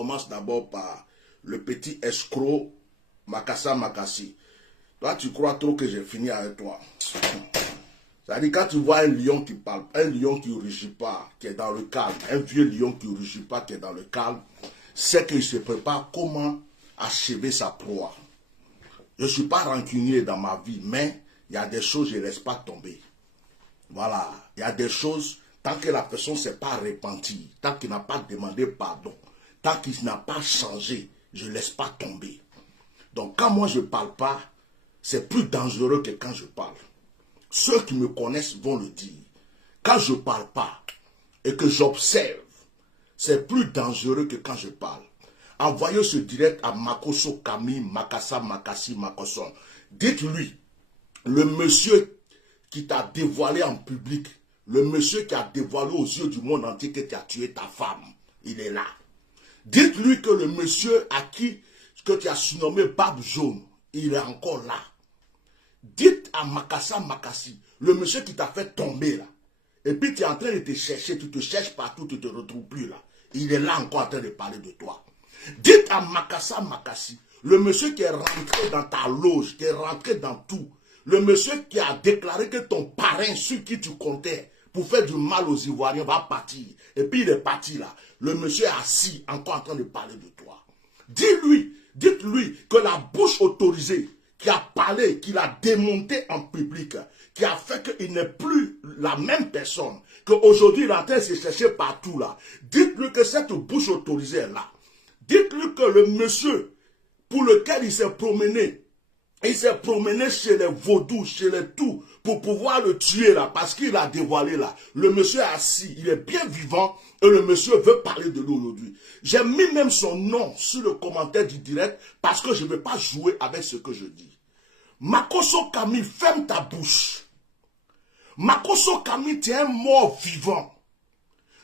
commence d'abord par le petit escroc Makassa Makassi. Toi, tu crois trop que j'ai fini avec toi. C'est-à-dire, quand tu vois un lion qui parle, un lion qui ne rugit pas, qui est dans le calme, un vieux lion qui ne rugit pas, qui est dans le calme, c'est qu'il se prépare comment achever sa proie. Je ne suis pas rancunier dans ma vie, mais il y a des choses que je ne laisse pas tomber. Voilà, il y a des choses, tant que la personne ne s'est pas repentie, tant qu'il n'a pas demandé pardon, tant qu'il n'a pas changé, je ne laisse pas tomber. Donc quand moi je ne parle pas, c'est plus dangereux que quand je parle. Ceux qui me connaissent vont le dire. Quand je ne parle pas et que j'observe, c'est plus dangereux que quand je parle. Envoyez ce direct à Makoso Kami, Makassa Makassi Makoson. Dites-lui, le monsieur qui t'a dévoilé en public, le monsieur qui a dévoilé aux yeux du monde entier que tu as tué ta femme, il est là. Dites-lui que le monsieur à qui que tu as surnommé Barbe Jaune, il est encore là. Dites à Makassa Makassi, le monsieur qui t'a fait tomber là, et puis tu es en train de te chercher, tu te cherches partout, tu ne te retrouves plus là. Il est là encore en train de parler de toi. Dites à Makassa Makassi, le monsieur qui est rentré dans ta loge, qui est rentré dans tout, le monsieur qui a déclaré que ton parrain sur qui tu comptais pour faire du mal aux Ivoiriens va partir. Et puis il est parti là. Le monsieur est assis, encore en train de parler de toi. Dites-lui que la bouche autorisée qui a parlé, qui l'a démonté en public, qui a fait qu'il n'est plus la même personne, qu'aujourd'hui il est en train de se chercher partout là. Dites-lui que cette bouche autorisée est là. Dites-lui que le monsieur pour lequel il s'est promené chez les vaudous, chez les tout, pour pouvoir le tuer là, parce qu'il a dévoilé là. Le monsieur est assis, il est bien vivant, et le monsieur veut parler de lui aujourd'hui. J'ai mis même son nom sur le commentaire du direct, parce que je ne veux pas jouer avec ce que je dis. Makoso Kami, ferme ta bouche. Makoso Kami, tu es un mort vivant.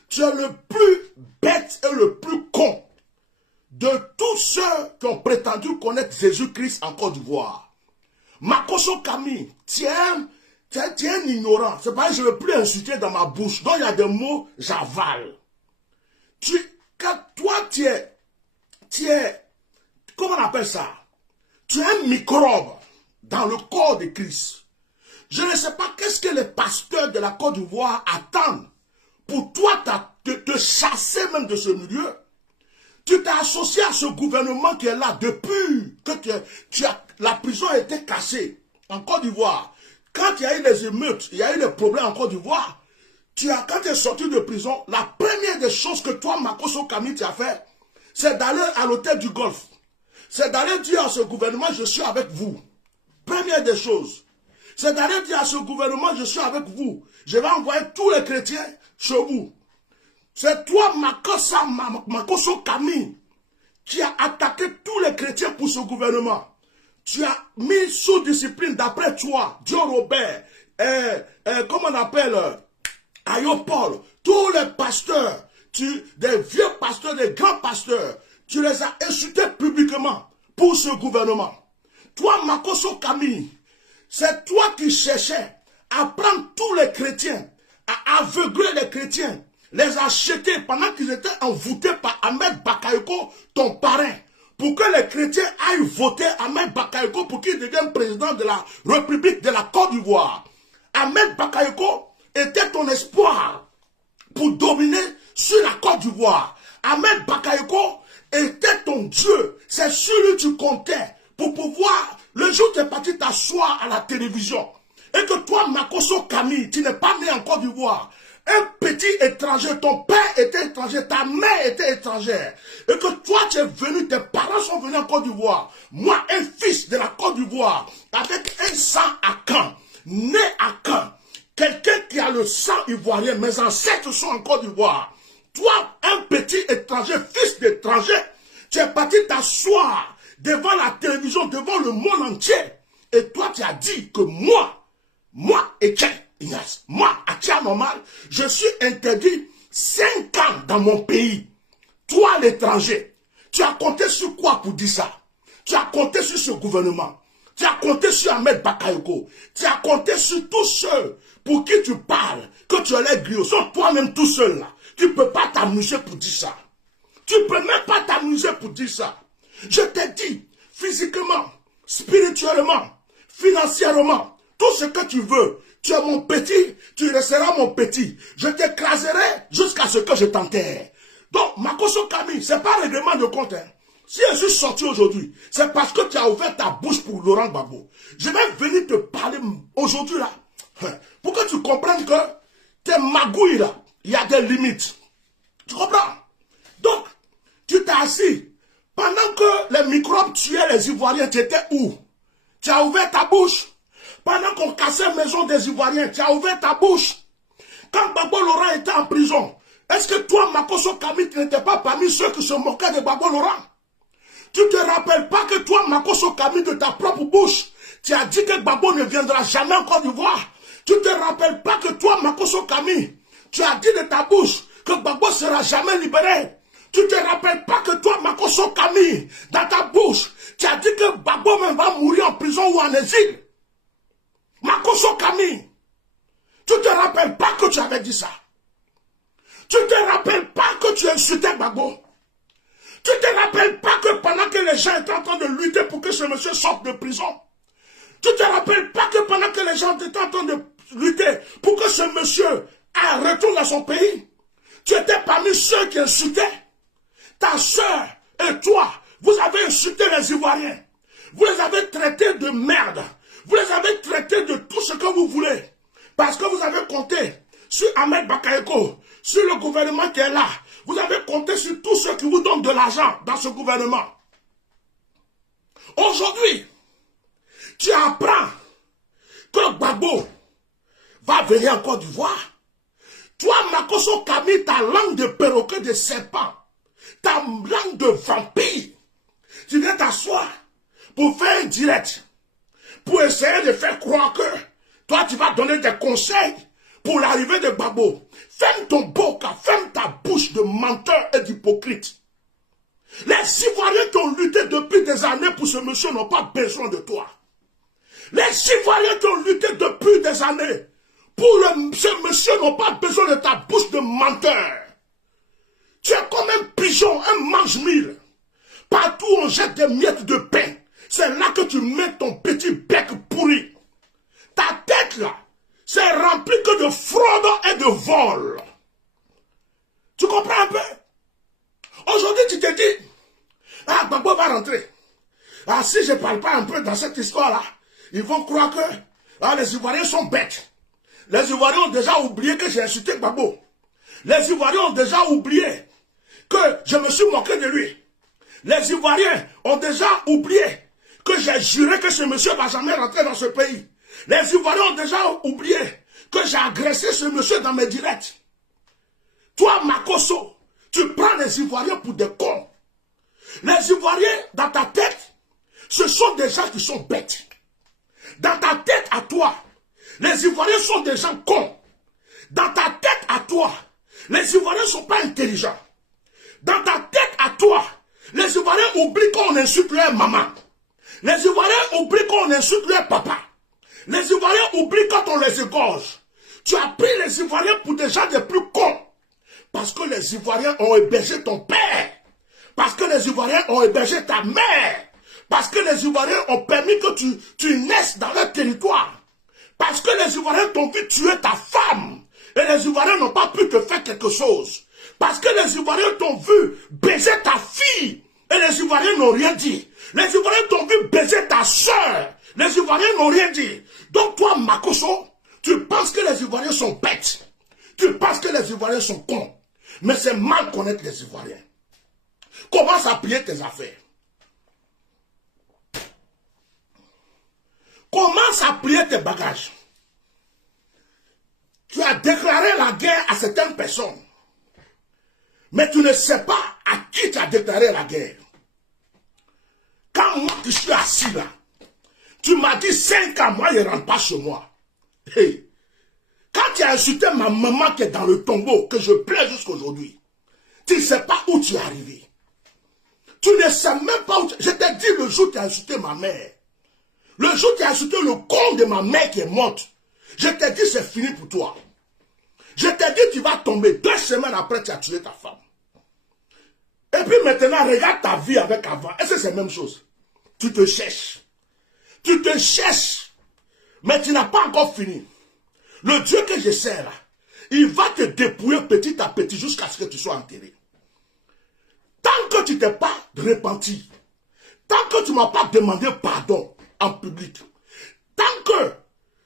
Tu es le plus bête et le plus con de tous ceux qui ont prétendu connaître Jésus-Christ en Côte d'Ivoire. Makoso Kami, tu es un ignorant. C'est pas que je ne veux plus insulter dans ma bouche. Donc il y a des mots, j'avale. Toi, tu es, comment on appelle ça? Tu es un microbe dans le corps de Christ. Je ne sais pas qu'est-ce que les pasteurs de la Côte d'Ivoire attendent pour toi te chasser même de ce milieu. Tu t'es associé à ce gouvernement qui est là depuis que la prison a été cassée en Côte d'Ivoire. Quand il y a eu les émeutes, il y a eu des problèmes en Côte d'Ivoire, quand tu es sorti de prison, la première des choses que toi, Makoso Kami, tu as fait, c'est d'aller à l'hôtel du Golfe. C'est d'aller dire à ce gouvernement, je suis avec vous. Première des choses. C'est d'aller dire à ce gouvernement, je suis avec vous. Je vais envoyer tous les chrétiens chez vous. C'est toi, Makoso Kami, qui a attaqué tous les chrétiens pour ce gouvernement. Tu as mis sous discipline, d'après toi, Dieu Robert, comment on appelle, Ayopol, tous les pasteurs, des vieux pasteurs, des grands pasteurs, tu les as insultés publiquement pour ce gouvernement. Toi, Makoso Kami, c'est toi qui cherchais à prendre tous les chrétiens, à aveugler les chrétiens, les acheter pendant qu'ils étaient envoûtés par Ahmed Bakayoko, ton parrain, pour que les chrétiens aillent voter Ahmed Bakayoko pour qu'il devienne président de la République de la Côte d'Ivoire. Ahmed Bakayoko était ton espoir pour dominer sur la Côte d'Ivoire. Ahmed Bakayoko était ton Dieu. C'est sur lui que tu comptais pour pouvoir, le jour où tu es parti t'asseoir à la télévision, et que toi, Makoso Kami, tu n'es pas né en Côte d'Ivoire, un petit étranger, ton père était étranger, ta mère était étrangère, et que toi tu es venu, tes parents sont venus en Côte d'Ivoire, moi un fils de la Côte d'Ivoire, avec un sang à Caen, né à Caen, quelqu'un qui a le sang ivoirien, mes ancêtres sont en Côte d'Ivoire, toi un petit étranger, fils d'étranger, tu es parti t'asseoir devant la télévision, devant le monde entier, et toi tu as dit que moi, Etienne Ignace, moi, Atia Normal, je suis interdit 5 ans dans mon pays. Toi, l'étranger, tu as compté sur quoi pour dire ça? Tu as compté sur ce gouvernement. Tu as compté sur Ahmed Bakayoko. Tu as compté sur tous ceux pour qui tu parles, que tu as les griots. Sont toi-même tout seul là. Tu ne peux pas t'amuser pour dire ça. Tu ne peux même pas t'amuser utilisé pour dire ça. Je t'ai dit, physiquement, spirituellement, financièrement, tout ce que tu veux. Tu es mon petit, tu resteras mon petit. Je t'écraserai jusqu'à ce que je t'enterre. Donc, Makoso Camille, ce n'est pas un règlement de compte. Hein. Si je suis sorti aujourd'hui, c'est parce que tu as ouvert ta bouche pour Laurent Gbagbo. Je vais venir te parler aujourd'hui là, pour que tu comprennes que tes magouilles là, il y a des limites. Tu comprends? Donc, tu t'es assis. Pendant que les microbes tuaient les Ivoiriens, tu étais où? Tu as ouvert ta bouche. Pendant qu'on cassait la maison des Ivoiriens, tu as ouvert ta bouche. Quand Gbagbo Laurent était en prison, est-ce que toi, Makoso Camille, tu n'étais pas parmi ceux qui se moquaient de Gbagbo Laurent? Tu ne te rappelles pas que toi, Makoso Camille, de ta propre bouche, tu as dit que Gbagbo ne viendra jamais en Côte d'Ivoire. Tu ne te rappelles pas que toi, Makoso Camille, tu as dit de ta bouche que Gbagbo ne sera jamais libéré. Tu ne te rappelles pas que toi, Makoso Camille, dans ta bouche, tu as dit que Gbagbo même va mourir en prison ou en exil. Makoso Camille, tu ne te rappelles pas que tu avais dit ça. Tu ne te rappelles pas que tu insultais Gbagbo. Tu ne te rappelles pas que pendant que les gens étaient en train de lutter pour que ce monsieur sorte de prison, tu ne te rappelles pas que pendant que les gens étaient en train de lutter pour que ce monsieur retourne dans son pays, tu étais parmi ceux qui insultaient. Ta soeur et toi, vous avez insulté les Ivoiriens. Vous les avez traités de merde. Vous les avez traités de tout ce que vous voulez. Parce que vous avez compté sur Ahmed Bakayoko, sur le gouvernement qui est là. Vous avez compté sur tous ceux qui vous donnent de l'argent dans ce gouvernement. Aujourd'hui, tu apprends que Gbagbo va venir en Côte d'Ivoire. Toi, Makoso Camille, ta langue de perroquet, de serpent, ta langue de vampire, tu viens t'asseoir pour faire un direct, pour essayer de faire croire que toi, tu vas donner des conseils pour l'arrivée de Gbagbo. Ferme ton boca, ferme ta bouche de menteur et d'hypocrite. Les Ivoiriens qui ont lutté depuis des années pour ce monsieur n'ont pas besoin de toi. Les Ivoiriens qui ont lutté depuis des années pour ce monsieur n'ont pas besoin de ta bouche de menteur. Tu es comme un pigeon, un mange-mille. Partout où on jette des miettes de pain, c'est là que tu mets ton petit bec pourri. Ta tête là, c'est rempli que de fraude et de vol. Tu comprends un peu? Aujourd'hui, tu te dis, ah, Gbagbo va rentrer. Ah, si je ne parle pas un peu dans cette histoire-là, ils vont croire que les Ivoiriens sont bêtes. Les Ivoiriens ont déjà oublié que j'ai insulté Gbagbo. Les Ivoiriens ont déjà oublié que je me suis moqué de lui. Les Ivoiriens ont déjà oublié que j'ai juré que ce monsieur ne va jamais rentrer dans ce pays. Les Ivoiriens ont déjà oublié que j'ai agressé ce monsieur dans mes directs. Toi, Makoso, tu prends les Ivoiriens pour des cons. Les Ivoiriens, dans ta tête, ce sont des gens qui sont bêtes. Dans ta tête à toi, les Ivoiriens sont des gens cons. Dans ta tête à toi, les Ivoiriens ne sont pas intelligents. Dans ta tête à toi, les Ivoiriens oublient qu'on insulte leur maman. Les Ivoiriens oublient qu'on insulte leur papa. Les Ivoiriens oublient quand on les égorge. Tu as pris les Ivoiriens pour des gens des plus cons. Parce que les Ivoiriens ont hébergé ton père. Parce que les Ivoiriens ont hébergé ta mère. Parce que les Ivoiriens ont permis que tu naisses dans leur territoire. Parce que les Ivoiriens t'ont vu tuer ta femme. Et les Ivoiriens n'ont pas pu te faire quelque chose. Parce que les Ivoiriens t'ont vu baiser ta fille. Et les Ivoiriens n'ont rien dit. Les Ivoiriens t'ont vu baiser ta soeur. Les Ivoiriens n'ont rien dit. Donc toi, Makoso, tu penses que les Ivoiriens sont bêtes. Tu penses que les Ivoiriens sont cons. Mais c'est mal connaître les Ivoiriens. Commence à plier tes affaires. Commence à plier tes bagages. Tu as déclaré la guerre à certaines personnes. Mais tu ne sais pas à qui tu as déclaré la guerre. Quand moi je suis assis là, tu m'as dit 5 ans, moi je ne rentre pas chez moi. Hey. Quand tu as insulté ma maman qui est dans le tombeau, que je pleure jusqu'à aujourd'hui, tu ne sais pas où tu es arrivé. Tu ne sais même pas où tu... Je t'ai dit le jour où tu as insulté ma mère. Le jour où tu as insulté le con de ma mère qui est morte. Je t'ai dit c'est fini pour toi. Je t'ai dit tu vas tomber. 2 semaines après tu as tué ta femme. Et puis maintenant, regarde ta vie avec avant. Est-ce que c'est la même chose? Tu te cherches. Tu te cherches. Mais tu n'as pas encore fini. Le Dieu que je sers là, il va te dépouiller petit à petit jusqu'à ce que tu sois enterré. Tant que tu ne t'es pas repenti, tant que tu ne m'as pas demandé pardon en public, tant que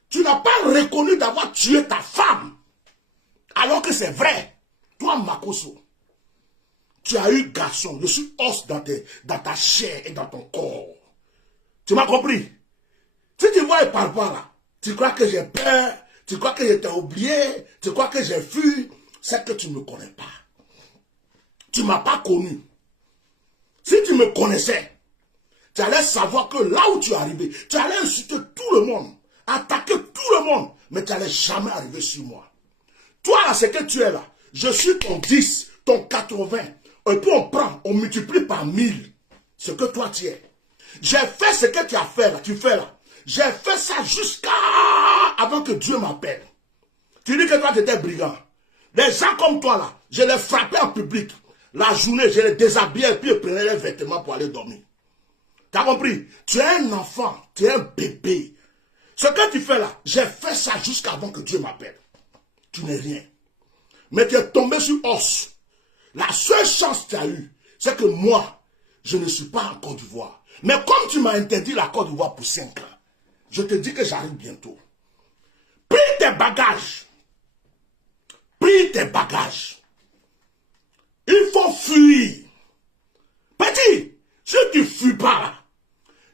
tu n'as pas reconnu d'avoir tué ta femme, alors que c'est vrai, toi Makoso, tu as eu garçon, je suis os dans ta chair et dans ton corps. Tu m'as compris? Si tu vois par là, tu crois que j'ai peur, tu crois que je t'ai oublié, tu crois que j'ai fui, c'est que tu ne me connais pas. Tu ne m'as pas connu. Si tu me connaissais, tu allais savoir que là où tu es arrivé, tu allais insulter tout le monde, attaquer tout le monde, mais tu n'allais jamais arriver sur moi. Toi là, c'est que tu es là. Je suis ton 10, ton 80. Et puis on prend, on multiplie par 1000 ce que toi tu es. J'ai fait ce que tu as fait là, tu fais là. J'ai fait ça jusqu'à avant que Dieu m'appelle. Tu dis que toi tu étais brigand. Les gens comme toi là, je les frappais en public. La journée, je les déshabillais et puis je prenais les vêtements pour aller dormir. Tu as compris? Tu es un enfant, tu es un bébé. Ce que tu fais là, j'ai fait ça jusqu'avant que Dieu m'appelle. Tu n'es rien. Mais tu es tombé sur os. La seule chance que tu as eue, c'est que moi, je ne suis pas en Côte d'Ivoire. Mais comme tu m'as interdit la Côte d'Ivoire pour 5 ans, je te dis que j'arrive bientôt. Pris tes bagages. Pris tes bagages. Il faut fuir. Petit, si tu ne fuis pas là,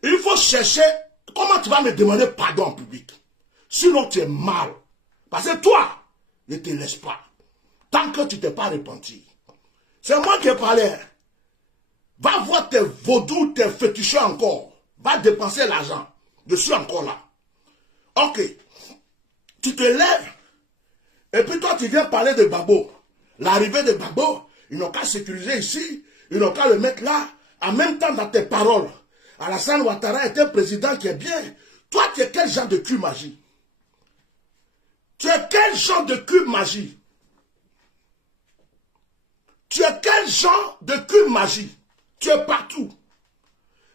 il faut chercher comment tu vas me demander pardon en public. Sinon tu es mal. Parce que toi, ne te laisse pas. Tant que tu ne t'es pas repenti. C'est moi qui ai parlé. Va voir tes vaudous, tes féticheurs encore. Va dépenser l'argent. Je suis encore là. Ok. Tu te lèves. Et puis toi, tu viens parler de Gbagbo. L'arrivée de Gbagbo, ils n'ont qu'à sécuriser ici. Ils n'ont qu'à le mettre là. En même temps, dans tes paroles. Alassane Ouattara est un président qui est bien. Toi, tu es quel genre de cul magie? Tu es quel genre de cul magie? Tu es quel genre de cul magie? Tu es partout.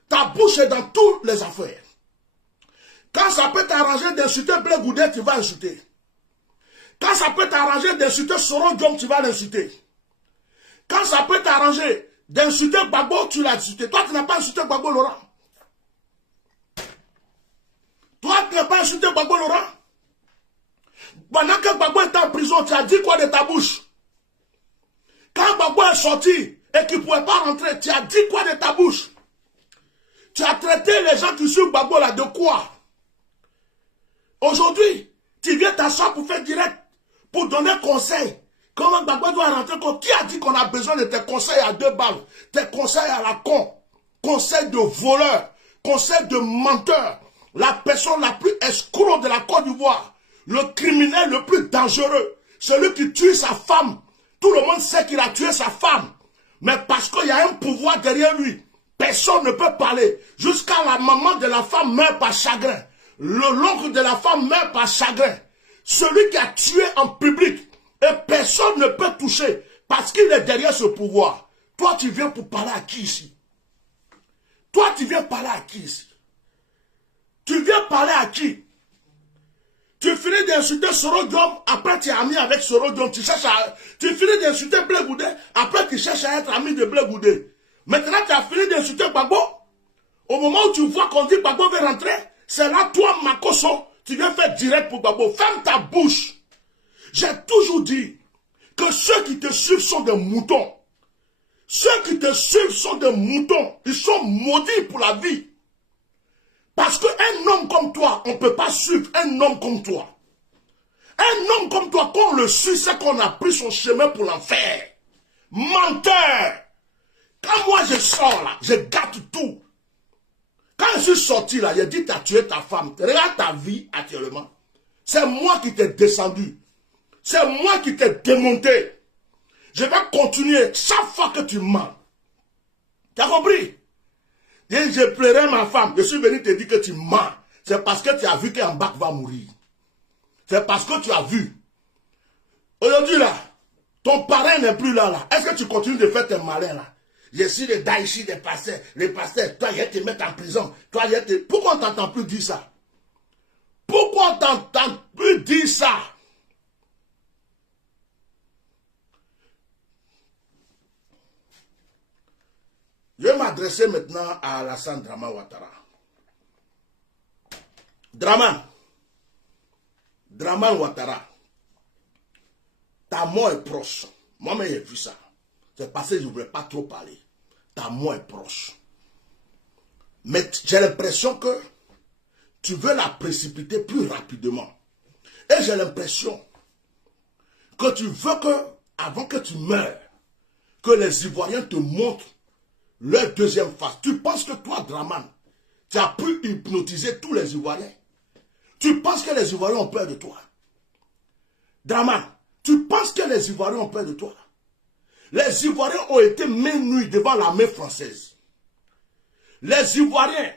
Ta bouche est dans toutes les affaires. Quand ça peut t'arranger d'insulter Blé Goudé, tu vas insulter. Quand ça peut t'arranger d'insulter Soro Diom, tu vas l'insulter. Quand ça peut t'arranger d'insulter Gbagbo, tu l'as insulté. Toi, tu n'as pas insulté Gbagbo Laurent. Toi, tu n'as pas insulté Gbagbo Laurent. Pendant que Gbagbo est en prison, tu as dit quoi de ta bouche? Quand Gbagbo est sorti et qu'il ne pouvait pas rentrer, tu as dit quoi de ta bouche? Tu as traité les gens qui suivent Gbagbo là de quoi? Aujourd'hui, tu viens t'asseoir pour faire direct, pour donner conseil. Comment Gbagbo doit rentrer? Qui a dit qu'on a besoin de tes conseils à 2 balles? Tes conseils à la con? Conseil de voleur, conseil de menteur. La personne la plus escroc de la Côte d'Ivoire. Le criminel le plus dangereux. Celui qui tue sa femme. Tout le monde sait qu'il a tué sa femme. Mais parce qu'il y a un pouvoir derrière lui, personne ne peut parler. Jusqu'à la maman de la femme meurt par chagrin. L'oncle de la femme meurt par chagrin. Celui qui a tué en public. Et personne ne peut toucher. Parce qu'il est derrière ce pouvoir. Toi, tu viens pour parler à qui ici? Toi, tu viens parler à qui ici? Tu viens parler à qui? Tu finis d'insulter Soro Diom, après tu es ami avec Soro Diom, tu finis d'insulter Blé Goudé, après tu cherches à être ami de Blé Goudé. Maintenant tu as fini d'insulter Gbagbo. Au moment où tu vois qu'on dit Gbagbo veut rentrer, c'est là toi, Makoso, tu viens faire direct pour Gbagbo. Ferme ta bouche. J'ai toujours dit que ceux qui te suivent sont des moutons. Ceux qui te suivent sont des moutons. Ils sont maudits pour la vie. Parce qu'un homme comme toi, on ne peut pas suivre un homme comme toi. Un homme comme toi, quand on le suit, c'est qu'on a pris son chemin pour l'enfer. Menteur! Quand moi je sors là, je gâte tout. Quand je suis sorti là, j'ai dit tu as tué ta femme. Regarde ta vie actuellement. C'est moi qui t'ai descendu. C'est moi qui t'ai démonté. Je vais continuer chaque fois que tu mens. Tu as compris? Et je pleurais ma femme. Je suis venu te dire que tu mens. C'est parce que tu as vu qu'un bac va mourir. C'est parce que tu as vu. Aujourd'hui là, ton parrain n'est plus là. Est-ce que tu continues de faire tes malins là? Je suis le Daïchi des pasteurs. Les pasteurs, toi, je vais te mettre en prison. Toi, je vais te... Pourquoi on t'entend plus dire ça? Pourquoi on t'entend plus dire ça? Je vais m'adresser maintenant à Alassane Draman Ouattara. Draman Ouattara, ta mort est proche. Moi-même, j'ai vu ça. C'est parce que je ne voulais pas trop parler. Ta mort est proche. Mais j'ai l'impression que tu veux la précipiter plus rapidement. Et j'ai l'impression que tu veux que, avant que tu meurs, que les Ivoiriens te montrent leur deuxième face. Tu penses que toi, Draman, tu as pu hypnotiser tous les Ivoiriens? Tu penses que les Ivoiriens ont peur de toi? Draman, tu penses que les Ivoiriens ont peur de toi? Les Ivoiriens ont été main nue devant l'armée française. Les Ivoiriens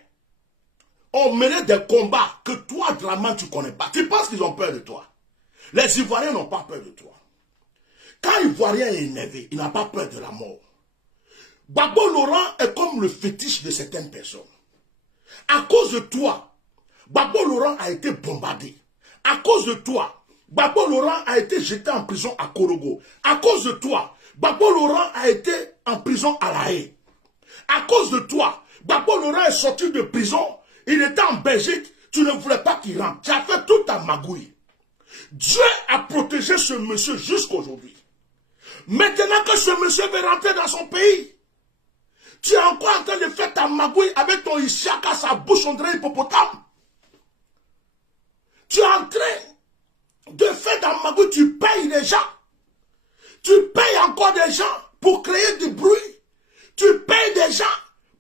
ont mené des combats que toi, Draman, tu ne connais pas. Tu penses qu'ils ont peur de toi? Les Ivoiriens n'ont pas peur de toi. Quand l'Ivoirien est énervé, il n'a pas peur de la mort. Gbagbo Laurent est comme le fétiche de certaines personnes. À cause de toi, Gbagbo Laurent a été bombardé. À cause de toi, Gbagbo Laurent a été jeté en prison à Korogo. À cause de toi, Gbagbo Laurent a été en prison à La Haye. À cause de toi, Gbagbo Laurent est sorti de prison. Il était en Belgique. Tu ne voulais pas qu'il rentre. Tu as fait toute ta magouille. Dieu a protégé ce monsieur jusqu'à aujourd'hui. Maintenant que ce monsieur veut rentrer dans son pays, tu es encore en train de faire ta magouille avec ton Isiaka, sa bouche on dirait hippopotame. Tu es en train de faire ta magouille, tu payes les gens. Tu payes encore des gens pour créer du bruit. Tu payes des gens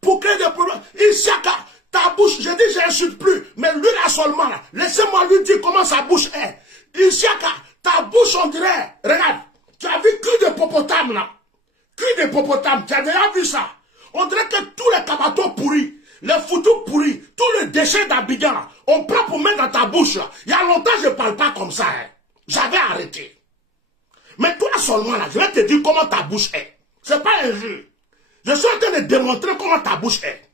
pour créer des problèmes. Isiaka, ta bouche, je dis je n'insulte plus, mais lui là seulement là, laissez-moi lui dire comment sa bouche est. Isiaka, ta bouche on dirait, regarde, tu as vu cul de hippopotame là. Cul de hippopotame, tu as déjà vu ça. On dirait que tous les cabatos pourris, les photos pourris, tous les déchets d'Abidjan, on prend pour mettre dans ta bouche. Il y a longtemps, je ne parle pas comme ça. Hein. J'avais arrêté. Mais toi seulement, là, je vais te dire comment ta bouche est. Ce n'est pas un jeu. Je suis en train de démontrer comment ta bouche est.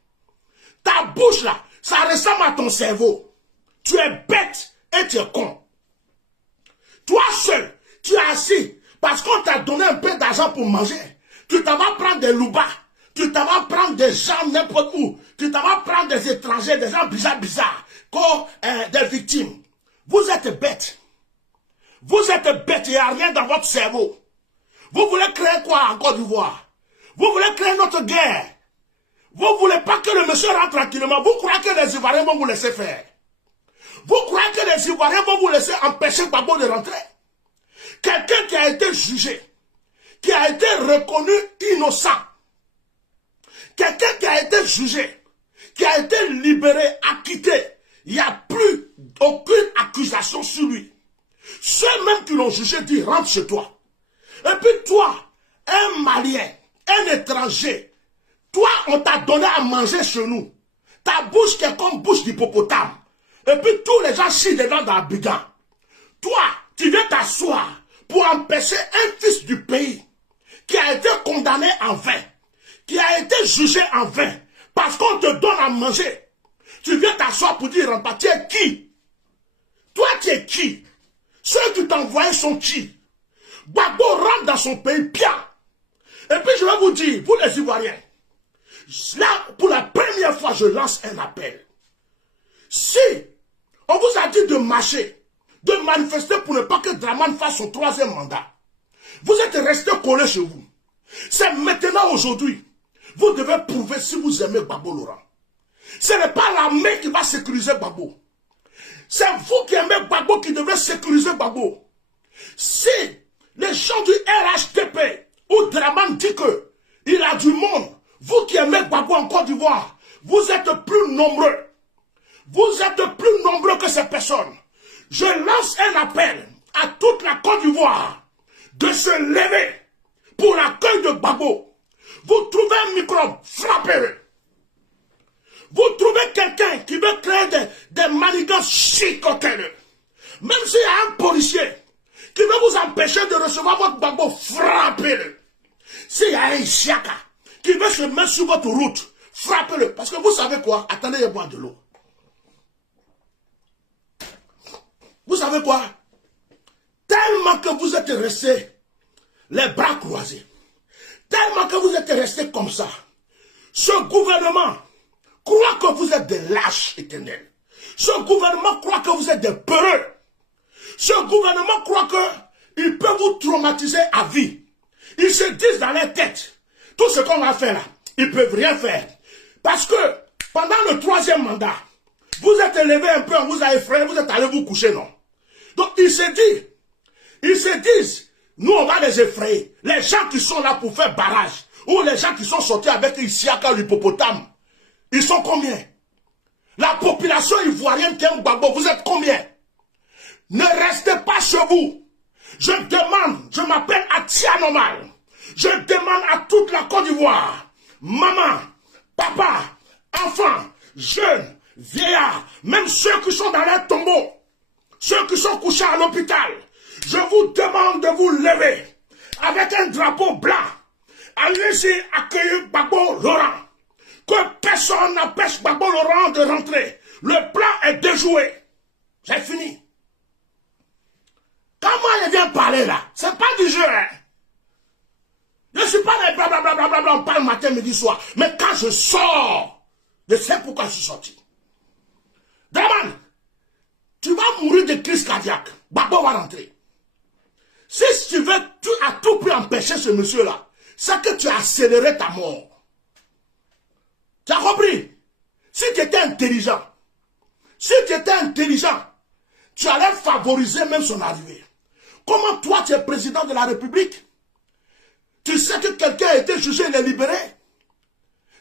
Ta bouche, là, ça ressemble à ton cerveau. Tu es bête et tu es con. Toi seul, tu es assis parce qu'on t'a donné un peu d'argent pour manger. Tu t'en vas prendre des loubas. Tu t'en vas prendre des gens n'importe où. Tu t'en vas prendre des étrangers, des gens bizarres, comme des victimes. Vous êtes bêtes. Vous êtes bêtes, il n'y a rien dans votre cerveau. Vous voulez créer quoi en Côte d'Ivoire? Vous voulez créer notre guerre. Vous ne voulez pas que le monsieur rentre tranquillement. Vous croyez que les Ivoiriens vont vous laisser faire. Vous croyez que les Ivoiriens vont vous laisser empêcher Gbagbo de rentrer. Quelqu'un qui a été jugé, qui a été reconnu innocent, quelqu'un qui a été jugé, qui a été libéré, acquitté, il n'y a plus aucune accusation sur lui. Ceux-mêmes qui l'ont jugé disent rentre chez toi. Et puis toi, un Malien, un étranger, toi on t'a donné à manger chez nous. Ta bouche qui est comme bouche d'hippopotame. Et puis tous les gens chient dedans dans Abidjan. Toi, tu viens t'asseoir pour empêcher un fils du pays qui a été condamné en vain, qui a été jugé en vain, parce qu'on te donne à manger. Tu viens t'asseoir pour dire, rentre pas. Tu es qui? Toi, tu es qui? Ceux qui t'envoyaient sont qui? Gbagbo rentre dans son pays bien. Et puis je vais vous dire, vous les Ivoiriens, là, pour la première fois, je lance un appel. Si on vous a dit de marcher, de manifester pour ne pas que Draman fasse son 3e mandat, vous êtes restés collés chez vous. C'est maintenant, aujourd'hui, vous devez prouver si vous aimez Gbagbo Laurent. Ce n'est pas l'armée qui va sécuriser Gbagbo. C'est vous qui aimez Gbagbo qui devez sécuriser Gbagbo. Si les gens du RHDP ou Draman disent qu'il a du monde, vous qui aimez Gbagbo en Côte d'Ivoire, vous êtes plus nombreux. Vous êtes plus nombreux que ces personnes. Je lance un appel à toute la Côte d'Ivoire de se lever pour l'accueil de Gbagbo. Vous trouvez un microbe, frappez-le. Vous trouvez quelqu'un qui veut créer des manigances chicotez-le. Même s'il y a un policier qui veut vous empêcher de recevoir votre Gbagbo, frappez-le. S'il y a un Isiaka qui veut se mettre sur votre route, frappez-le. Parce que vous savez quoi? Attendez, il boit de l'eau. Vous savez quoi? Tellement que vous êtes restés les bras croisés, tellement que vous êtes restés comme ça, ce gouvernement croit que vous êtes des lâches éternels. Ce gouvernement croit que vous êtes des peureux. Ce gouvernement croit qu'il peut vous traumatiser à vie. Ils se disent dans leur tête, tout ce qu'on va faire là, ils ne peuvent rien faire. Parce que pendant le 3e mandat, vous êtes élevé un peu, on vous a effrayé, vous êtes allé vous coucher, non? Donc ils se disent, nous on va les effrayer. Les gens qui sont là pour faire barrage, ou les gens qui sont sortis avec Isiaka l'hippopotame, ils sont combien? La population ivoirienne qui aime Gbagbo, vous êtes combien? Ne restez pas chez vous. Je demande, je m'appelle Atia Normal. Je demande à toute la Côte d'Ivoire, maman, papa, enfants, jeunes, vieillards, même ceux qui sont dans les tombeaux, ceux qui sont couchés à l'hôpital, je vous demande de vous lever avec un drapeau blanc. Allez-y accueillir Gbagbo Laurent. Que personne n'empêche Gbagbo Laurent de rentrer. Le plan est déjoué. C'est fini. Quand moi je viens parler là, c'est pas du jeu. Hein? Je ne suis pas des blablabla, on parle matin, midi, soir. Mais quand je sors, je sais pourquoi je suis sorti. Draman, tu vas mourir de crise cardiaque. Gbagbo va rentrer. Si tu veux à tout prix empêcher ce monsieur-là, c'est que tu as accéléré ta mort. Tu as compris? Si tu étais intelligent, tu allais favoriser même son arrivée. Comment toi, tu es président de la République? Tu sais que quelqu'un a été jugé et libéré?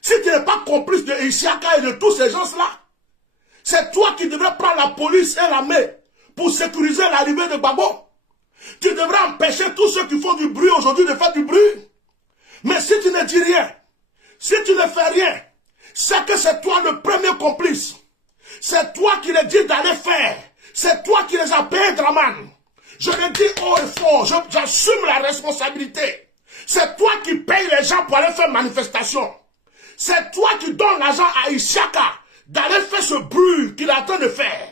Si tu n'es pas complice de Isiaka et de tous ces gens-là, c'est toi qui devrais prendre la police et l'armée pour sécuriser l'arrivée de Gbagbo. Tu devrais empêcher tous ceux qui font du bruit aujourd'hui de faire du bruit. Mais si tu ne dis rien, si tu ne fais rien, c'est que c'est toi le premier complice. C'est toi qui les dis d'aller faire. C'est toi qui les as payés, Draman. Je le dis haut et fort, j'assume la responsabilité. C'est toi qui payes les gens pour aller faire manifestation. C'est toi qui donnes l'argent à Isiaka d'aller faire ce bruit qu'il est en train de faire.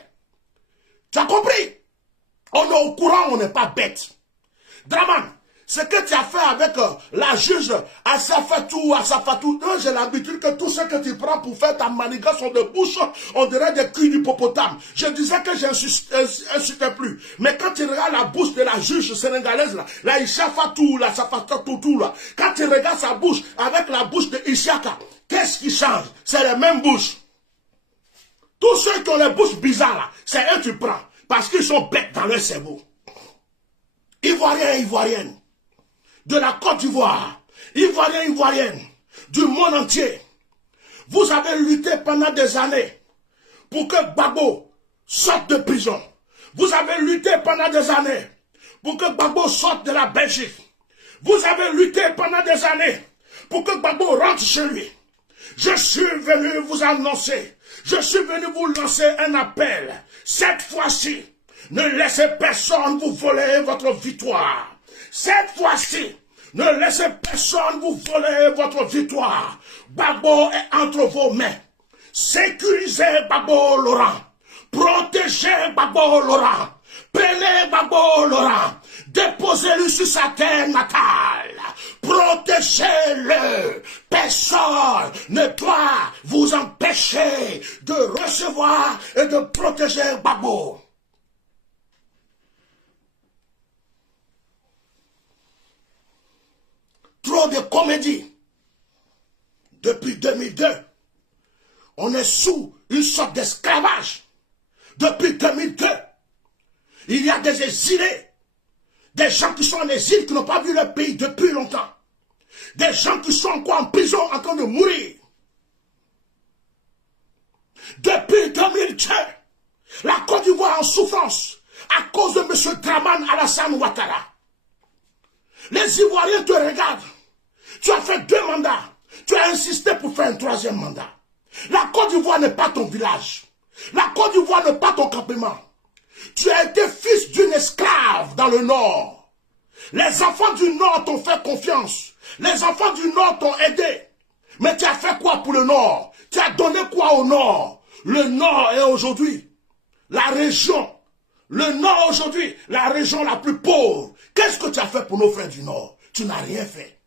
Tu as compris? On est au courant, on n'est pas bête. Draman, ce que tu as fait avec la juge Assafatou, j'ai l'habitude que tout ce que tu prends pour faire ta manigance de bouche, on dirait des culs d'hippopotame. Je disais que j'insistais plus. Mais quand tu regardes la bouche de la juge sénégalaise, la Ishafatou, la Safatou, là, quand tu regardes sa bouche avec la bouche de Isiaka, qu'est-ce qui change? C'est les mêmes bouches. Tous ceux qui ont les bouches bizarres, là, c'est eux que tu prends. Parce qu'ils sont bêtes dans leur cerveau. Ivoiriens et Ivoiriennes, de la Côte d'Ivoire, Ivoiriens et Ivoiriennes, du monde entier, vous avez lutté pendant des années pour que Gbagbo sorte de prison. Vous avez lutté pendant des années pour que Gbagbo sorte de la Belgique. Vous avez lutté pendant des années pour que Gbagbo rentre chez lui. Je suis venu vous annoncer, je suis venu vous lancer un appel. Cette fois-ci, ne laissez personne vous voler votre victoire. Cette fois-ci, ne laissez personne vous voler votre victoire. Gbagbo est entre vos mains. Sécurisez Gbagbo Laurent. Protégez Gbagbo Laurent. Prenez Gbagbo Laurent. Déposez-le sur sa terre natale. Protégez-le. Personne ne doit vous empêcher de recevoir et de protéger Gbagbo. Trop de comédie. Depuis 2002, on est sous une sorte d'esclavage. Depuis 2002, il y a des exilés. Des gens qui sont en exil, qui n'ont pas vu leur pays depuis longtemps. Des gens qui sont encore en prison, en train de mourir. Depuis 2002, la Côte d'Ivoire en souffrance à cause de M. Draman Alassane Ouattara. Les Ivoiriens te regardent. Tu as fait 2 mandats. Tu as insisté pour faire un 3e mandat. La Côte d'Ivoire n'est pas ton village. La Côte d'Ivoire n'est pas ton campement. Tu as été fils d'une esclave dans le Nord. Les enfants du Nord t'ont fait confiance. Les enfants du Nord t'ont aidé. Mais tu as fait quoi pour le Nord? Tu as donné quoi au Nord? Le Nord est aujourd'hui la région. Le Nord aujourd'hui, la région la plus pauvre. Qu'est-ce que tu as fait pour nos frères du Nord? Tu n'as rien fait.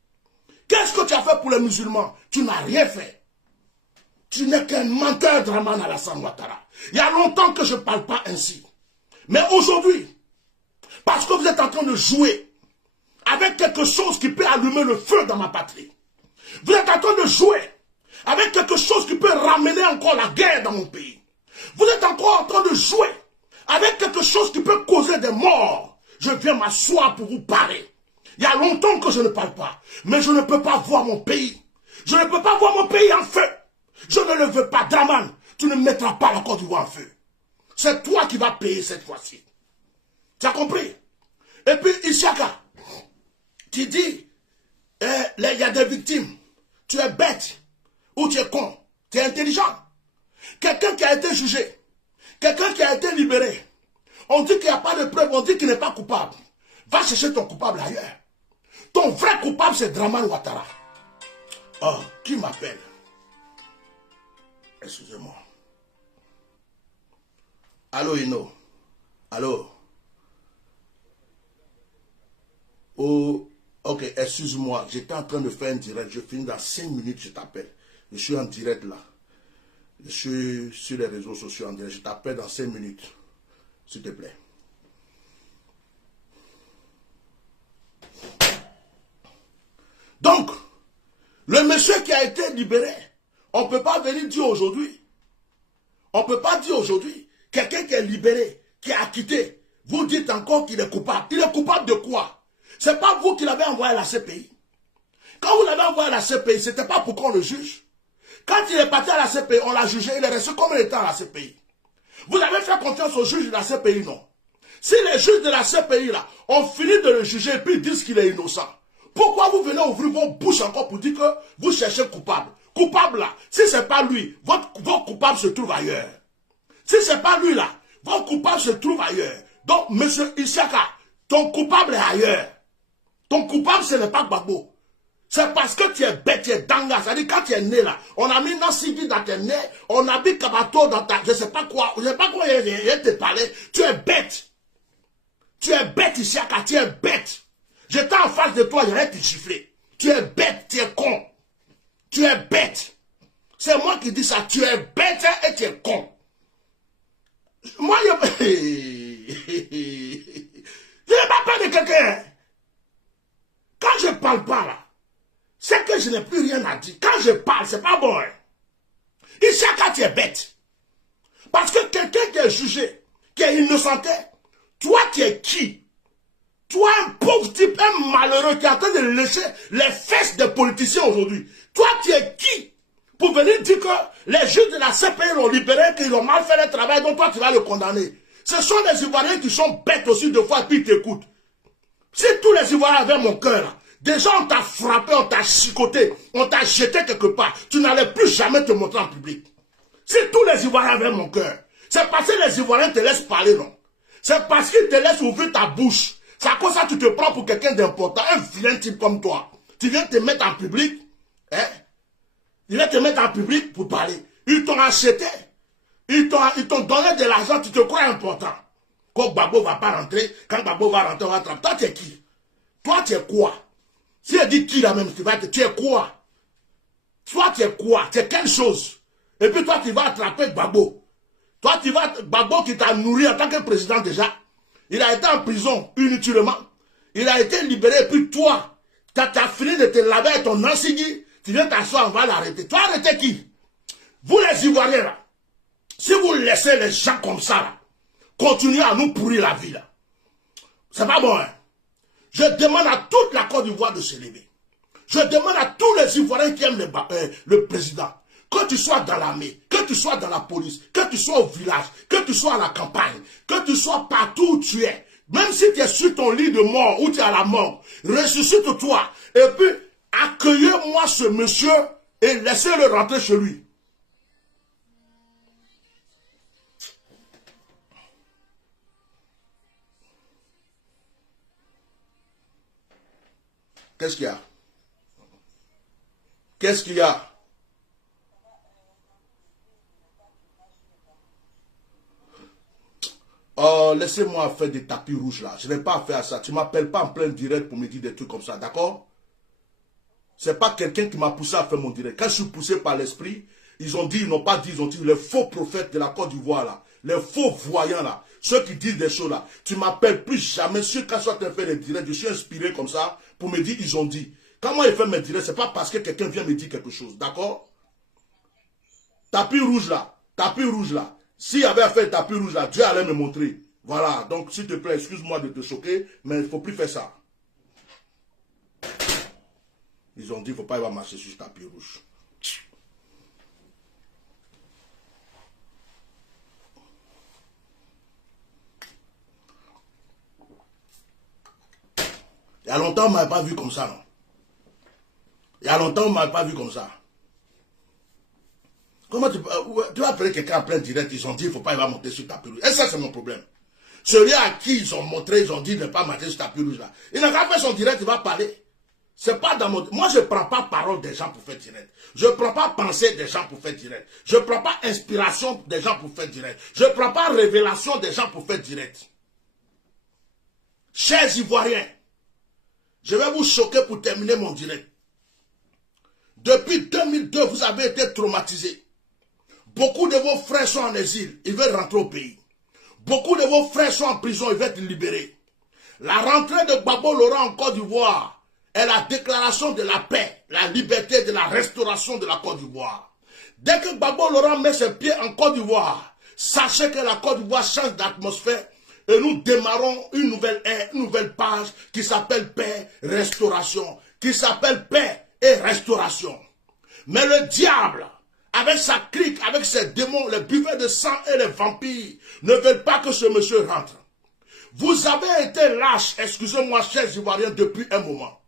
Qu'est-ce que tu as fait pour les musulmans? Tu n'as rien fait. Tu n'es qu'un menteur, Draman Alassane Ouattara. Il y a longtemps que je ne parle pas ainsi. Mais aujourd'hui, parce que vous êtes en train de jouer avec quelque chose qui peut allumer le feu dans ma patrie. Vous êtes en train de jouer avec quelque chose qui peut ramener encore la guerre dans mon pays. Vous êtes encore en train de jouer avec quelque chose qui peut causer des morts. Je viens m'asseoir pour vous parler. Il y a longtemps que je ne parle pas, mais je ne peux pas voir mon pays. Je ne peux pas voir mon pays en feu. Je ne le veux pas, Draman. Tu ne mettras pas la Côte d'Ivoire en feu. C'est toi qui vas payer cette fois-ci. Tu as compris? Et puis, Isiaka, tu dis, il y a des victimes. Tu es bête ou tu es con. Tu es intelligent. Quelqu'un qui a été jugé, quelqu'un qui a été libéré, on dit qu'il n'y a pas de preuve, on dit qu'il n'est pas coupable. Va chercher ton coupable ailleurs. Ton vrai coupable, c'est Draman Ouattara. Oh, qui m'appelle? Excusez-moi. Allô, Ino? Allô? Oh, ok, excuse-moi. J'étais en train de faire un direct. Je finis dans 5 minutes, je t'appelle. Je suis en direct là. Je suis sur les réseaux sociaux en direct. Je t'appelle dans 5 minutes. S'il te plaît. Donc, le monsieur qui a été libéré, on ne peut pas venir dire aujourd'hui. On ne peut pas dire aujourd'hui, quelqu'un qui est libéré, qui est acquitté, vous dites encore qu'il est coupable. Il est coupable de quoi? Ce n'est pas vous qui l'avez envoyé à la CPI. Quand vous l'avez envoyé à la CPI, ce n'était pas pour qu'on le juge. Quand il est parti à la CPI, on l'a jugé, il est resté combien de temps à la CPI? Vous avez fait confiance aux juges de la CPI, non? Si les juges de la CPI, là, ont fini de le juger et puis disent qu'il est innocent, pourquoi vous venez ouvrir vos bouches encore pour dire que vous cherchez coupable? Coupable, là, si ce n'est pas lui, votre coupable se trouve ailleurs. Si ce n'est pas lui, là, votre coupable se trouve ailleurs. Donc, monsieur Isiaka, ton coupable est ailleurs. Ton coupable, ce n'est pas Gbagbo. C'est parce que tu es bête, tu es danga. C'est-à-dire, quand tu es né là, on a mis Nassidi dans tes nez, on a mis Kabato dans ta... Je ne sais pas quoi, il te parlait. Tu es bête. Tu es bête, Isiaka, tu es bête. J'étais en face de toi, j'allais te chiffrer. Tu es bête, tu es con. Tu es bête. C'est moi qui dis ça. Tu es bête et tu es con. Moi, je n'ai pas peur de quelqu'un. Quand je ne parle pas là, c'est que je n'ai plus rien à dire. Quand je parle, c'est pas bon. Hein. Ici, quand tu es bête. Parce que quelqu'un qui est jugé, qui est innocenté, toi, tu es qui? Toi, un pauvre type, un malheureux qui est en train de lécher les fesses des politiciens aujourd'hui. Toi, tu es qui? Pour venir dire que les juges de la CPI l'ont libéré, qu'ils ont mal fait le travail, donc toi, tu vas le condamner. Ce sont les Ivoiriens qui sont bêtes aussi de fois, et puis ils t'écoutent. Si tous les Ivoiriens avaient mon cœur, là, déjà on t'a frappé, on t'a chicoté, on t'a jeté quelque part, tu n'allais plus jamais te montrer en public. Si tous les Ivoiriens avaient mon cœur, c'est parce que les Ivoiriens te laissent parler, non? C'est parce qu'ils te laissent ouvrir ta bouche. C'est à cause ça que tu te prends pour quelqu'un d'important, un vilain type comme toi. Tu viens te mettre en public, hein? Il va te mettre en public pour parler. Ils t'ont acheté. Ils t'ont donné de l'argent, tu te crois important. Quand Gbagbo ne va pas rentrer, quand Gbagbo va rentrer, on va attraper. Toi, tu es qui? Toi, tu es quoi? Si elle dit qui là même, tu es quoi? Toi, tu es quoi? Tu es quelque chose. Et puis toi, tu vas attraper Gbagbo. Toi, tu vas, Gbagbo qui t'a nourri en tant que président déjà. Il a été en prison inutilement. Il a été libéré. Et puis toi, tu as fini de te laver avec ton Nassigi. Tu viens t'asseoir, on va l'arrêter. Tu vas arrêter qui? Vous les Ivoiriens là, si vous laissez les gens comme ça là, continuer à nous pourrir la vie là, c'est pas bon hein. Je demande à toute la Côte d'Ivoire de se lever. Je demande à tous les Ivoiriens qui aiment le président, que tu sois dans l'armée, que tu sois dans la police, que tu sois au village, que tu sois à la campagne, que tu sois partout où tu es, même si tu es sur ton lit de mort ou tu es à la mort, ressuscite-toi et puis accueillez-moi ce monsieur et laissez-le rentrer chez lui. Qu'est-ce qu'il y a? Qu'est-ce qu'il y a? Laissez-moi faire des tapis rouges là. Je n'ai pas affaire à ça. Tu ne m'appelles pas en plein direct pour me dire des trucs comme ça, d'accord? C'est pas quelqu'un qui m'a poussé à faire mon direct. Quand je suis poussé par l'esprit, ils ont dit, ils n'ont pas dit, ils ont dit, les faux prophètes de la Côte d'Ivoire là, les faux voyants là, ceux qui disent des choses là, tu m'appelles plus jamais. Sur quand je suis en train de faire des directs, je suis inspiré comme ça pour me dire, ils ont dit. Quand moi je fais mes directs, c'est pas parce que quelqu'un vient me dire quelque chose, d'accord? Tapis rouge là, tapis rouge là. S'il y avait fait un tapis rouge là, Dieu allait me montrer. Voilà, donc s'il te plaît, excuse-moi de te choquer, mais il ne faut plus faire ça. Ils ont dit, il ne faut pas y avoir marcher sur ce tapis rouge. Il y a longtemps, on ne m'avait pas vu comme ça, non? Il y a longtemps, on ne m'avait pas vu comme ça. Comment tu vas appeler quelqu'un en plein direct, ils ont dit, il ne faut pas y avoir monter sur le tapis rouge. Et ça, c'est mon problème. Celui à qui ils ont montré, ils ont dit de ne pas monter sur le tapis rouge là. Il n'a qu'à faire son direct, il va parler. C'est pas dans mon... Moi, je ne prends pas parole des gens pour faire direct. Je ne prends pas pensée des gens pour faire direct. Je ne prends pas inspiration des gens pour faire direct. Je ne prends pas révélation des gens pour faire direct. Chers Ivoiriens, je vais vous choquer pour terminer mon direct. Depuis 2002, vous avez été traumatisés. Beaucoup de vos frères sont en exil, ils veulent rentrer au pays. Beaucoup de vos frères sont en prison, ils veulent être libérés. La rentrée de Gbagbo Laurent en Côte d'Ivoire est la déclaration de la paix, la liberté, de la restauration de la Côte d'Ivoire. Dès que Gbagbo Laurent met ses pieds en Côte d'Ivoire, sachez que la Côte d'Ivoire change d'atmosphère et nous démarrons une nouvelle ère, une nouvelle page qui s'appelle paix, restauration, qui s'appelle paix et restauration. Mais le diable, avec sa clique, avec ses démons, les buveurs de sang et les vampires, ne veulent pas que ce monsieur rentre. Vous avez été lâche, excusez-moi, chers Ivoiriens, depuis un moment.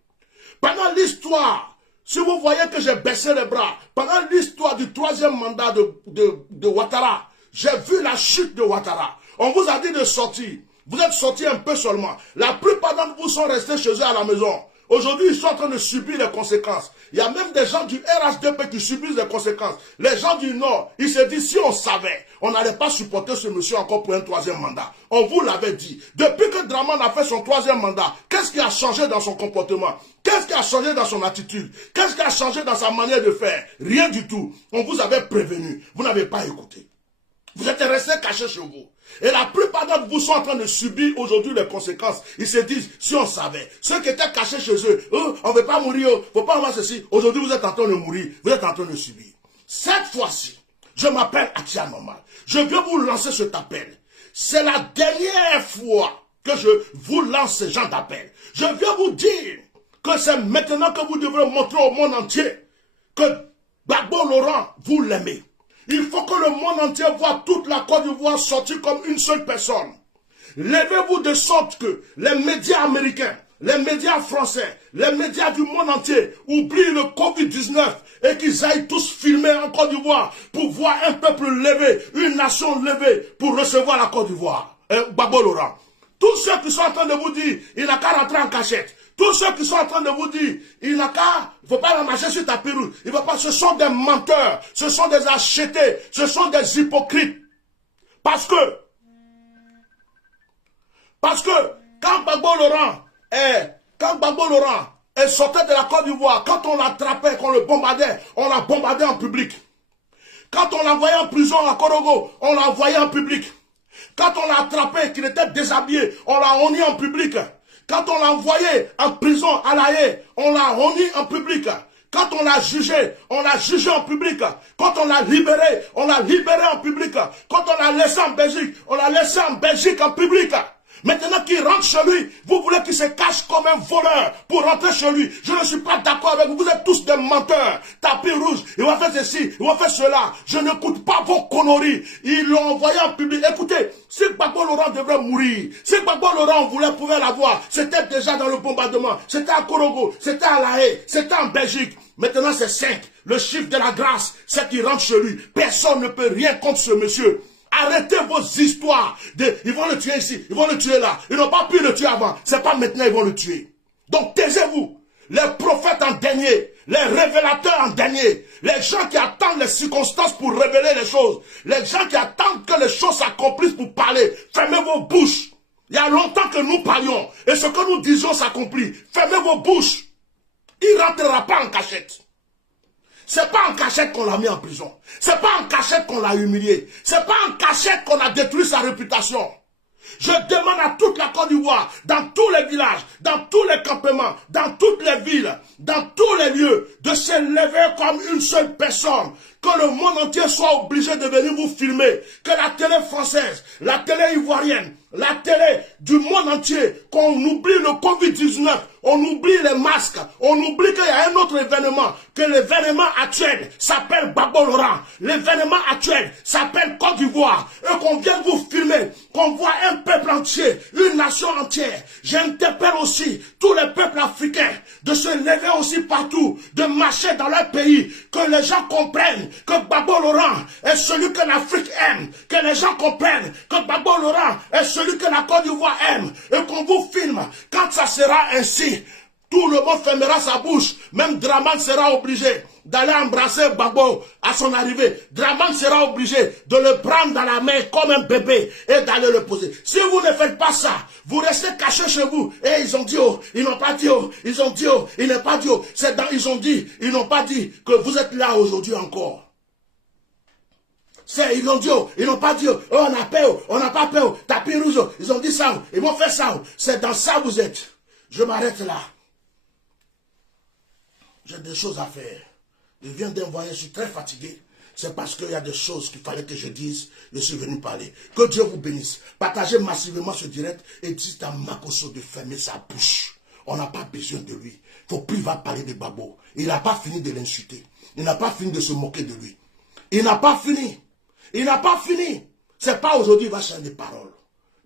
Pendant l'histoire, si vous voyez que j'ai baissé les bras, pendant l'histoire du troisième mandat de Ouattara, j'ai vu la chute de Ouattara. On vous a dit de sortir. Vous êtes sortis un peu seulement. La plupart d'entre vous sont restés chez eux à la maison. Aujourd'hui, ils sont en train de subir les conséquences. Il y a même des gens du RHDP qui subissent les conséquences. Les gens du Nord, ils se disent, si on savait, on n'allait pas supporter ce monsieur encore pour un troisième mandat. On vous l'avait dit. Depuis que Draman a fait son troisième mandat, qu'est-ce qui a changé dans son comportement? Qu'est-ce qui a changé dans son attitude? Qu'est-ce qui a changé dans sa manière de faire? Rien du tout. On vous avait prévenu. Vous n'avez pas écouté. Vous êtes restés cachés chez vous. Et la plupart d'entre vous sont en train de subir aujourd'hui les conséquences. Ils se disent, si on savait, ceux qui étaient cachés chez eux, on ne veut pas mourir, il ne faut pas avoir ceci. Aujourd'hui, vous êtes en train de mourir, vous êtes en train de subir. Cette fois-ci, je m'appelle Atia Normal. Je viens vous lancer cet appel. C'est la dernière fois que je vous lance ce genre d'appel. Je viens vous dire que c'est maintenant que vous devrez montrer au monde entier que Gbagbo Laurent, vous l'aimez. Il faut que le monde entier voit toute la Côte d'Ivoire sortir comme une seule personne. Levez-vous de sorte que les médias américains, les médias français, les médias du monde entier oublient le Covid-19 et qu'ils aillent tous filmer en Côte d'Ivoire pour voir un peuple levé, une nation levée pour recevoir la Côte d'Ivoire. Gbagbo Laurent. Tous ceux qui sont en train de vous dire, il n'a qu'à rentrer en cachette. Tous ceux qui sont en train de vous dire, il n'a qu'à, il ne faut pas marcher sur tapis rouge. Il va pas, ce sont des menteurs, ce sont des achetés, ce sont des hypocrites. Parce que quand Gbagbo Laurent sortait de la Côte d'Ivoire, quand on l'attrapait, qu'on le bombardait, on l'a bombardé en public. Quand on l'envoyait en prison à Korogo, on l'a envoyé en public. Quand on l'a attrapé, qu'il était déshabillé, on l'a honni en public. Quand on l'a envoyé en prison à La Haye, on l'a honni en public. Quand on l'a jugé en public. Quand on l'a libéré en public. Quand on l'a laissé en Belgique, on l'a laissé en Belgique en public. Maintenant qu'il rentre chez lui, vous voulez qu'il se cache comme un voleur pour rentrer chez lui. Je ne suis pas d'accord avec vous. Vous êtes tous des menteurs. Tapis rouge, il va faire ceci, il va faire cela. Je n'écoute pas vos conneries. Ils l'ont envoyé en public. Écoutez, si Gbagbo Laurent devrait mourir, si Gbagbo Laurent pouvait l'avoir, c'était déjà dans le bombardement. C'était à Korogo, c'était à La Haye, c'était en Belgique. Maintenant c'est 5. Le chiffre de la grâce, c'est qu'il rentre chez lui. Personne ne peut rien contre ce monsieur. Arrêtez vos histoires. Ils vont le tuer ici, ils vont le tuer là. Ils n'ont pas pu le tuer avant. C'est pas maintenant ils vont le tuer. Donc taisez-vous. les prophètes en dernier, les révélateurs en dernier, les gens qui attendent les circonstances pour révéler les choses, les gens qui attendent que les choses s'accomplissent pour parler. Fermez vos bouches. Il y a longtemps que nous parlions et ce que nous disions s'accomplit. Fermez vos bouches. Il ne rentrera pas en cachette. C'est pas en cachette qu'on l'a mis en prison. C'est pas en cachette qu'on l'a humilié. C'est pas en cachette qu'on a détruit sa réputation. Je demande à toute la Côte d'Ivoire, dans tous les villages, dans tous les campements, dans toutes les villes, dans tous les lieux, de se lever comme une seule personne. Que le monde entier soit obligé de venir vous filmer. Que la télé française, la télé ivoirienne, la télé du monde entier, qu'on oublie le Covid-19, on oublie les masques, on oublie qu'il y a un autre événement, que l'événement actuel s'appelle Gbagbo Laurent, l'événement actuel s'appelle Côte d'Ivoire, et qu'on vienne vous filmer, qu'on voit un peuple entier, une nation entière. J'interpelle aussi tous les peuples africains de se lever aussi partout, de marcher dans leur pays, que les gens comprennent que Gbagbo Laurent est celui que l'Afrique aime, que les gens comprennent que Gbagbo Laurent est celui que la Côte d'Ivoire aime, et qu'on vous filme. Quand ça sera ainsi, tout le monde fermera sa bouche. Même Draman sera obligé d'aller embrasser Gbagbo à son arrivée. Draman sera obligé de le prendre dans la main comme un bébé et d'aller le poser. Si vous ne faites pas ça, vous restez cachés chez vous. Et ils ont dit, oh, ils n'ont pas dit, oh, ils ont dit, oh, ils n'ont pas dit, oh. C'est dans, ils ont dit, ils n'ont pas dit que vous êtes là aujourd'hui encore. Ils ont dit, oh, ils n'ont pas dit, oh, on a peur, on n'a pas peur, tapis rouge, ils ont dit ça, ils vont faire ça. C'est dans ça vous êtes. Je m'arrête là. J'ai des choses à faire. Je viens d'envoyer, je suis très fatigué. C'est parce qu'il y a des choses qu'il fallait que je dise. Je suis venu parler. Que Dieu vous bénisse. Partagez massivement ce direct et dites à Makosso de fermer sa bouche. On n'a pas besoin de lui. Faut plus il va parler de Gbagbo. Il n'a pas fini de l'insulter. Il n'a pas fini de se moquer de lui. Il n'a pas fini. Il n'a pas fini. C'est pas aujourd'hui qu'il va changer de parole.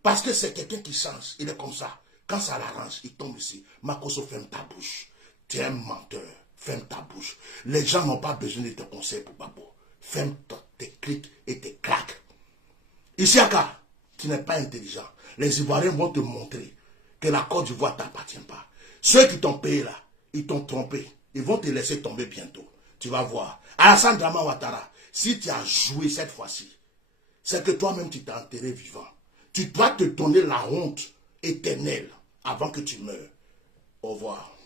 Parce que c'est quelqu'un qui change. Il est comme ça. Quand ça l'arrange, il tombe ici. Makosso, ferme ta bouche. Tu es un menteur. Ferme ta bouche. Les gens n'ont pas besoin de tes conseils pour Gbagbo. Ferme tes clics et tes claques. Isiaka, tu n'es pas intelligent. Les Ivoiriens vont te montrer que la Côte d'Ivoire ne t'appartient pas. Ceux qui t'ont payé là, ils t'ont trompé. Ils vont te laisser tomber bientôt. Tu vas voir. Alassane Dramane Ouattara, si tu as joué cette fois-ci, c'est que toi-même tu t'es enterré vivant. Tu dois te donner la honte éternelle avant que tu meures. Au revoir.